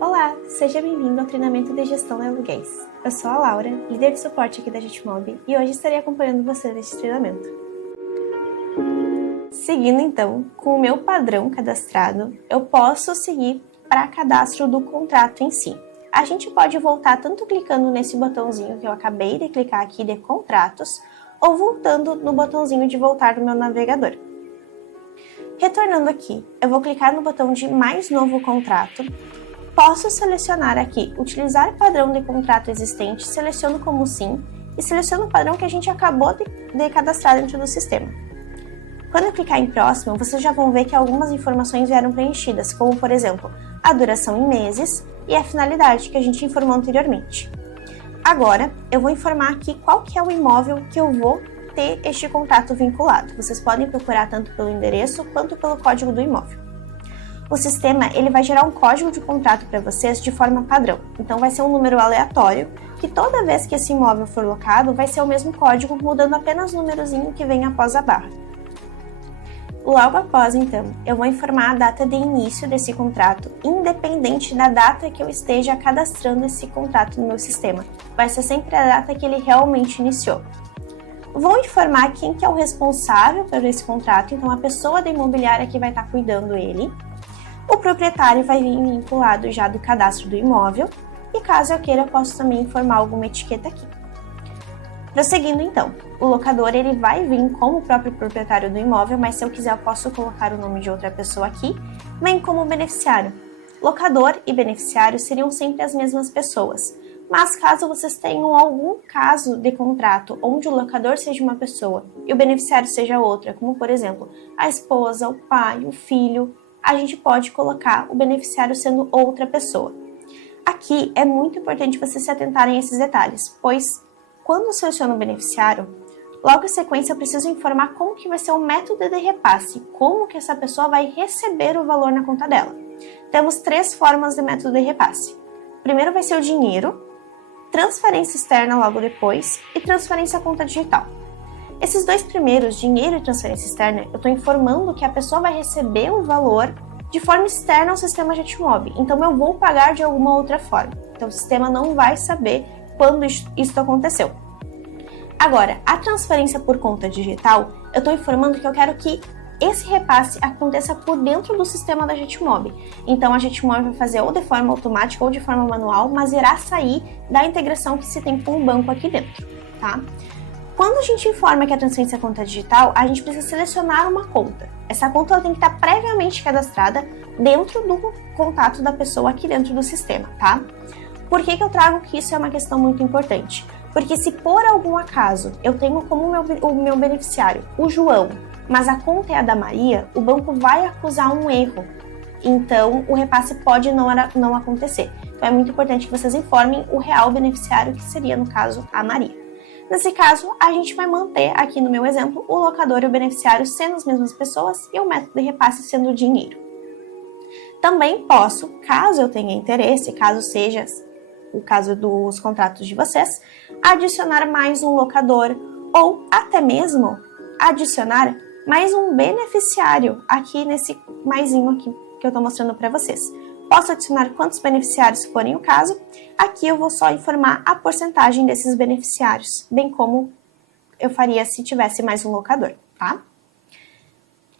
Olá, seja bem-vindo ao treinamento de gestão de aluguéis. Eu sou a Laura, líder de suporte aqui da Jetmob, e hoje estarei acompanhando você neste treinamento. Seguindo então com o meu padrão cadastrado, eu posso seguir para cadastro do contrato em si. A gente pode voltar tanto clicando nesse botãozinho que eu acabei de clicar aqui de contratos, ou voltando no botãozinho de voltar do meu navegador. Retornando aqui, eu vou clicar no botão de mais novo contrato. Posso selecionar aqui, utilizar padrão de contrato existente, seleciono como sim e seleciono o padrão que a gente acabou de cadastrar dentro do sistema. Quando eu clicar em próximo, vocês já vão ver que algumas informações vieram preenchidas, como por exemplo, a duração em meses e a finalidade que a gente informou anteriormente. Agora, eu vou informar aqui qual que é o imóvel que eu vou ter este contrato vinculado. Vocês podem procurar tanto pelo endereço quanto pelo código do imóvel. O sistema ele vai gerar um código de contrato para vocês de forma padrão. Então vai ser um número aleatório, que toda vez que esse imóvel for locado, vai ser o mesmo código, mudando apenas o númerozinho que vem após a barra. Logo após, então, eu vou informar a data de início desse contrato, independente da data que eu esteja cadastrando esse contrato no meu sistema. Vai ser sempre a data que ele realmente iniciou. Vou informar quem que é o responsável por esse contrato, então a pessoa da imobiliária que vai estar cuidando ele. O proprietário vai vir vinculado já do cadastro do imóvel e caso eu queira, eu posso também informar alguma etiqueta aqui. Prosseguindo então, o locador ele vai vir como o próprio proprietário do imóvel, mas se eu quiser eu posso colocar o nome de outra pessoa aqui, vem como beneficiário. Locador e beneficiário seriam sempre as mesmas pessoas, mas caso vocês tenham algum caso de contrato onde o locador seja uma pessoa e o beneficiário seja outra, como por exemplo, a esposa, o pai, o filho, a gente pode colocar o beneficiário sendo outra pessoa. Aqui é muito importante vocês se atentarem a esses detalhes, pois quando eu seleciono o beneficiário, logo em sequência eu preciso informar como que vai ser o método de repasse, como que essa pessoa vai receber o valor na conta dela. Temos 3 formas de método de repasse. Primeiro vai ser o dinheiro, transferência externa logo depois e transferência à conta digital. Esses 2 primeiros, dinheiro e transferência externa, eu estou informando que a pessoa vai receber o valor de forma externa ao sistema Jetmob, então eu vou pagar de alguma outra forma. Então o sistema não vai saber quando isso aconteceu. Agora, a transferência por conta digital, eu estou informando que eu quero que esse repasse aconteça por dentro do sistema da Jetmob. Então a Jetmob vai fazer ou de forma automática ou de forma manual, mas irá sair da integração que se tem com o banco aqui dentro, tá? Quando a gente informa que a transferência é conta digital, a gente precisa selecionar uma conta. Essa conta ela tem que estar previamente cadastrada dentro do contato da pessoa aqui dentro do sistema, tá? Por que eu trago que isso é uma questão muito importante? Porque se por algum acaso eu tenho como o meu beneficiário o João, mas a conta é a da Maria, o banco vai acusar um erro. Então o repasse pode não acontecer. Então é muito importante que vocês informem o real beneficiário, que seria no caso a Maria. Nesse caso, a gente vai manter aqui no meu exemplo o locador e o beneficiário sendo as mesmas pessoas e o método de repasse sendo o dinheiro. Também posso, caso eu tenha interesse, caso seja o caso dos contratos de vocês, adicionar mais um locador ou até mesmo adicionar mais um beneficiário aqui nesse maisinho aqui que eu estou mostrando para vocês. Posso adicionar quantos beneficiários forem o caso. Aqui eu vou só informar a porcentagem desses beneficiários, bem como eu faria se tivesse mais um locador, tá?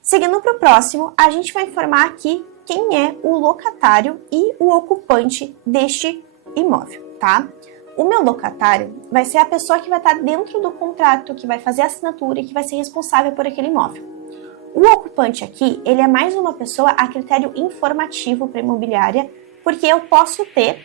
Seguindo para o próximo, a gente vai informar aqui quem é o locatário e o ocupante deste imóvel, tá? O meu locatário vai ser a pessoa que vai estar dentro do contrato, que vai fazer a assinatura e que vai ser responsável por aquele imóvel. O ocupante aqui, ele é mais uma pessoa a critério informativo para a imobiliária, porque eu posso ter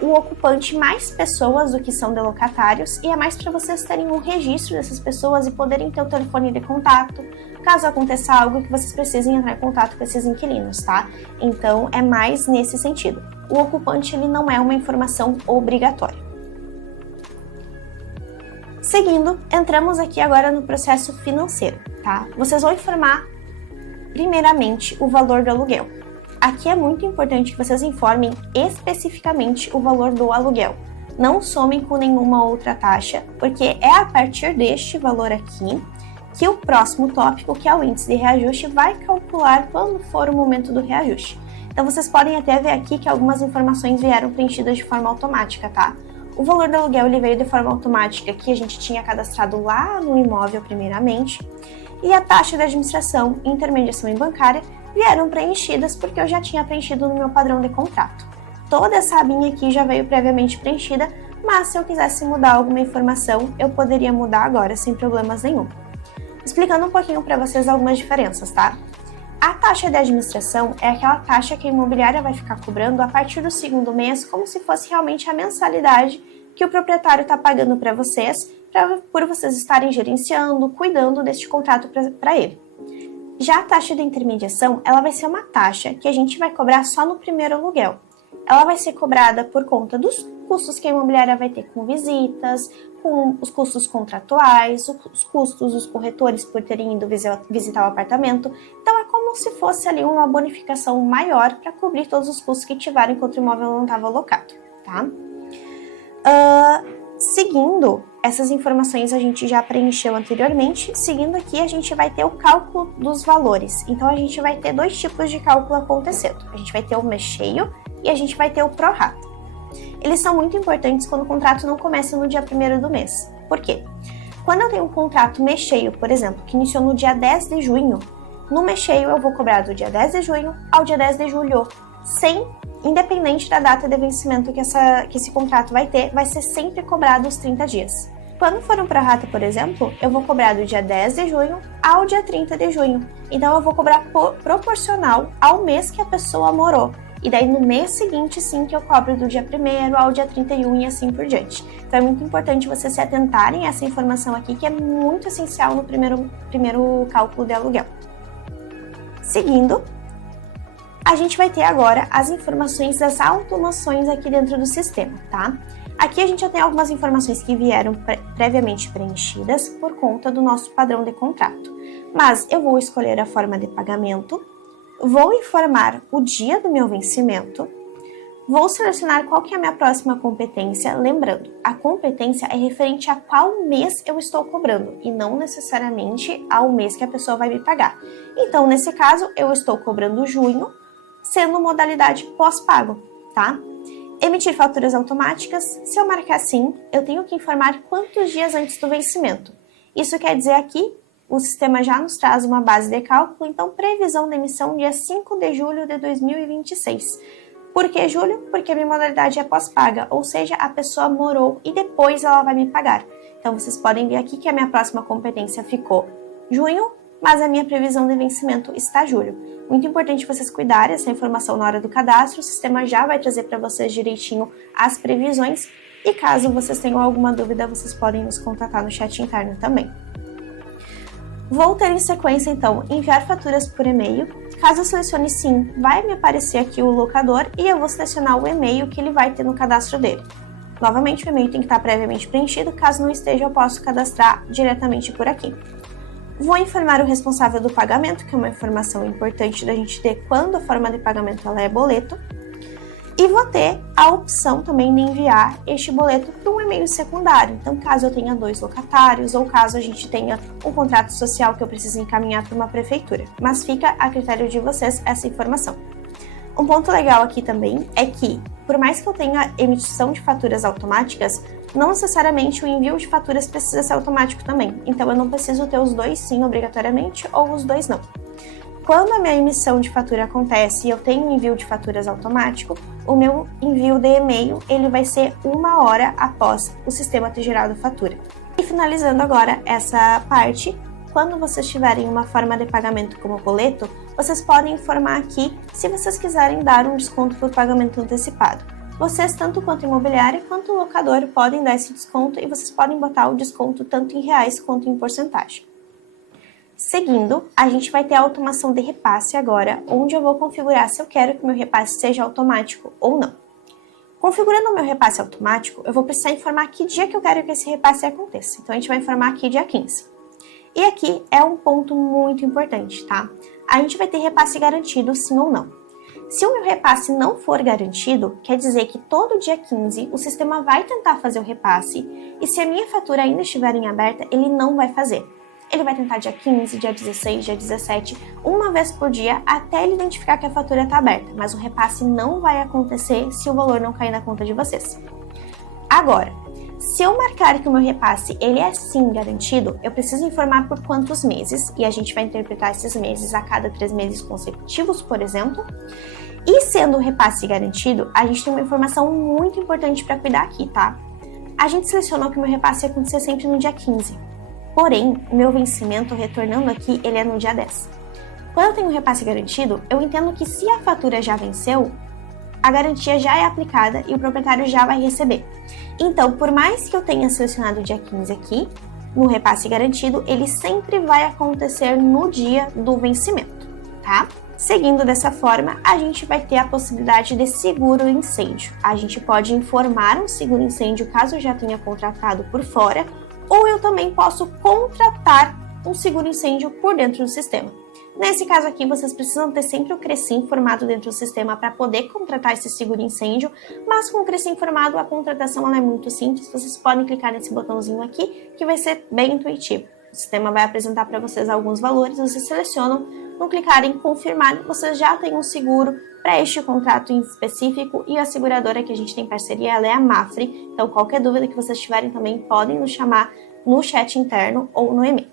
o ocupante mais pessoas do que são de locatários, e é mais para vocês terem um registro dessas pessoas e poderem ter o telefone de contato, caso aconteça algo que vocês precisem entrar em contato com esses inquilinos, tá? Então, é mais nesse sentido. O ocupante, ele não é uma informação obrigatória. Seguindo, entramos aqui agora no processo financeiro, tá? Vocês vão informar, primeiramente, o valor do aluguel. Aqui é muito importante que vocês informem especificamente o valor do aluguel. Não somem com nenhuma outra taxa, porque é a partir deste valor aqui que o próximo tópico, que é o índice de reajuste, vai calcular quando for o momento do reajuste. Então vocês podem até ver aqui que algumas informações vieram preenchidas de forma automática, tá? O valor do aluguel ele veio de forma automática, que a gente tinha cadastrado lá no imóvel primeiramente, e a taxa de administração e intermediação bancária vieram preenchidas porque eu já tinha preenchido no meu padrão de contrato. Toda essa abinha aqui já veio previamente preenchida, mas se eu quisesse mudar alguma informação, eu poderia mudar agora sem problemas nenhum. Explicando um pouquinho para vocês algumas diferenças, tá? A taxa de administração é aquela taxa que a imobiliária vai ficar cobrando a partir do segundo mês, como se fosse realmente a mensalidade que o proprietário está pagando para vocês, por vocês estarem gerenciando, cuidando deste contrato para ele. Já a taxa de intermediação, ela vai ser uma taxa que a gente vai cobrar só no primeiro aluguel. Ela vai ser cobrada por conta dos custos que a imobiliária vai ter com visitas, com os custos contratuais, os custos dos corretores por terem ido visitar o apartamento. Então é como se fosse ali uma bonificação maior para cobrir todos os custos que tiveram enquanto o imóvel não estava alocado, tá? Seguindo, essas informações a gente já preencheu anteriormente. Seguindo aqui, a gente vai ter o cálculo dos valores. Então, a gente vai ter dois tipos de cálculo acontecendo. A gente vai ter o mês cheio e a gente vai ter o prorata. Eles são muito importantes quando o contrato não começa no dia 1º do mês. Por quê? Quando eu tenho um contrato mês cheio, por exemplo, que iniciou no dia 10 de junho, no mês cheio eu vou cobrar do dia 10 de junho ao dia 10 de julho, independente da data de vencimento que esse contrato vai ter, vai ser sempre cobrado os 30 dias. Quando for um prorata, por exemplo, eu vou cobrar do dia 10 de junho ao dia 30 de junho. Então, eu vou cobrar proporcional ao mês que a pessoa morou. E daí, no mês seguinte, sim, que eu cobro do dia 1º ao dia 31 e assim por diante. Então, é muito importante vocês se atentarem a essa informação aqui, que é muito essencial no primeiro cálculo de aluguel. Seguindo, a gente vai ter agora as informações das automações aqui dentro do sistema, tá? Aqui a gente já tem algumas informações que vieram previamente preenchidas por conta do nosso padrão de contrato. Mas eu vou escolher a forma de pagamento, vou informar o dia do meu vencimento, vou selecionar qual que é a minha próxima competência. Lembrando, a competência é referente a qual mês eu estou cobrando e não necessariamente ao mês que a pessoa vai me pagar. Então, nesse caso, eu estou cobrando junho, sendo modalidade pós-pago, tá? Emitir faturas automáticas, se eu marcar sim, eu tenho que informar quantos dias antes do vencimento. Isso quer dizer aqui, o sistema já nos traz uma base de cálculo, então previsão de emissão dia 5 de julho de 2026. Por que julho? Porque a minha modalidade é pós-paga, ou seja, a pessoa morou e depois ela vai me pagar. Então vocês podem ver aqui que a minha próxima competência ficou junho, mas a minha previsão de vencimento está julho. Muito importante vocês cuidarem dessa informação na hora do cadastro, o sistema já vai trazer para vocês direitinho as previsões e caso vocês tenham alguma dúvida, vocês podem nos contatar no chat interno também. Vou ter em sequência, então, enviar faturas por e-mail. Caso eu selecione sim, vai me aparecer aqui o locador e eu vou selecionar o e-mail que ele vai ter no cadastro dele. Novamente, o e-mail tem que estar previamente preenchido, caso não esteja, eu posso cadastrar diretamente por aqui. Vou informar o responsável do pagamento, que é uma informação importante da gente ter quando a forma de pagamento ela é boleto. E vou ter a opção também de enviar este boleto para um e-mail secundário. Então, caso eu tenha 2 locatários ou caso a gente tenha um contrato social que eu precise encaminhar para uma prefeitura. Mas fica a critério de vocês essa informação. Um ponto legal aqui também é que, por mais que eu tenha emissão de faturas automáticas, não necessariamente o envio de faturas precisa ser automático também. Então, eu não preciso ter os dois sim obrigatoriamente ou os dois não. Quando a minha emissão de fatura acontece e eu tenho um envio de faturas automático, o meu envio de e-mail ele vai ser 1 hora após o sistema ter gerado a fatura. E finalizando agora essa parte, quando vocês tiverem uma forma de pagamento como boleto, vocês podem informar aqui se vocês quiserem dar um desconto por pagamento antecipado. Vocês, tanto quanto imobiliária quanto locador, podem dar esse desconto e vocês podem botar o desconto tanto em reais quanto em porcentagem. Seguindo, a gente vai ter a automação de repasse agora, onde eu vou configurar se eu quero que o meu repasse seja automático ou não. Configurando o meu repasse automático, eu vou precisar informar que dia que eu quero que esse repasse aconteça. Então, a gente vai informar aqui dia 15. E aqui é um ponto muito importante, tá? A gente vai ter repasse garantido, sim ou não. Se o meu repasse não for garantido, quer dizer que todo dia 15 o sistema vai tentar fazer o repasse e se a minha fatura ainda estiver em aberta, ele não vai fazer. Ele vai tentar dia 15, dia 16, dia 17, uma vez por dia, até ele identificar que a fatura está aberta, mas o repasse não vai acontecer se o valor não cair na conta de vocês. Agora, se eu marcar que o meu repasse ele é sim garantido, eu preciso informar por quantos meses, e a gente vai interpretar esses meses a cada 3 meses consecutivos, por exemplo. E sendo o repasse garantido, a gente tem uma informação muito importante para cuidar aqui, tá? A gente selecionou que o meu repasse ia acontecer sempre no dia 15. Porém, o meu vencimento, retornando aqui, ele é no dia 10. Quando eu tenho um repasse garantido, eu entendo que se a fatura já venceu, a garantia já é aplicada e o proprietário já vai receber. Então, por mais que eu tenha selecionado o dia 15 aqui, no repasse garantido, ele sempre vai acontecer no dia do vencimento, tá? Seguindo dessa forma, a gente vai ter a possibilidade de seguro incêndio. A gente pode informar um seguro incêndio caso eu já tenha contratado por fora, ou eu também posso contratar um seguro incêndio por dentro do sistema. Nesse caso aqui, vocês precisam ter sempre o Cressim formado dentro do sistema para poder contratar esse seguro incêndio, mas com o Cressim formado, a contratação ela é muito simples, vocês podem clicar nesse botãozinho aqui, que vai ser bem intuitivo. O sistema vai apresentar para vocês alguns valores, vocês selecionam, no clicar em confirmar, vocês já têm um seguro para este contrato em específico, e a seguradora que a gente tem parceria ela é a Mafre, então qualquer dúvida que vocês tiverem também podem nos chamar no chat interno ou no e-mail.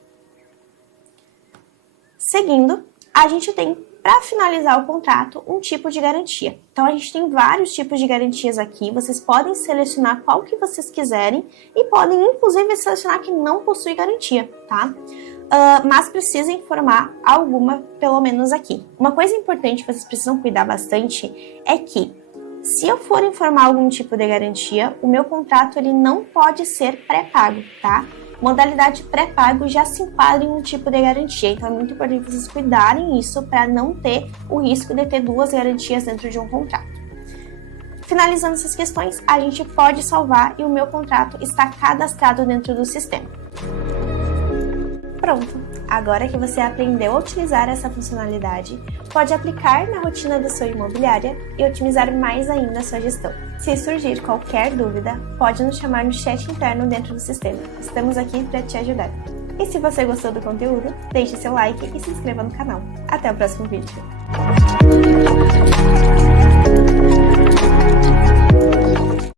Seguindo, a gente tem, para finalizar o contrato, um tipo de garantia. Então, a gente tem vários tipos de garantias aqui, vocês podem selecionar qual que vocês quiserem e podem, inclusive, selecionar que não possui garantia, tá? Mas precisa informar alguma, pelo menos aqui. Uma coisa importante que vocês precisam cuidar bastante é que, se eu for informar algum tipo de garantia, o meu contrato ele não pode ser pré-pago, tá? Modalidade pré-pago já se enquadra em um tipo de garantia, então é muito importante vocês cuidarem isso para não ter o risco de ter 2 garantias dentro de um contrato. Finalizando essas questões, a gente pode salvar e o meu contrato está cadastrado dentro do sistema. Pronto! Agora que você aprendeu a utilizar essa funcionalidade, pode aplicar na rotina da sua imobiliária e otimizar mais ainda a sua gestão. Se surgir qualquer dúvida, pode nos chamar no chat interno dentro do sistema. Estamos aqui para te ajudar. E se você gostou do conteúdo, deixe seu like e se inscreva no canal. Até o próximo vídeo!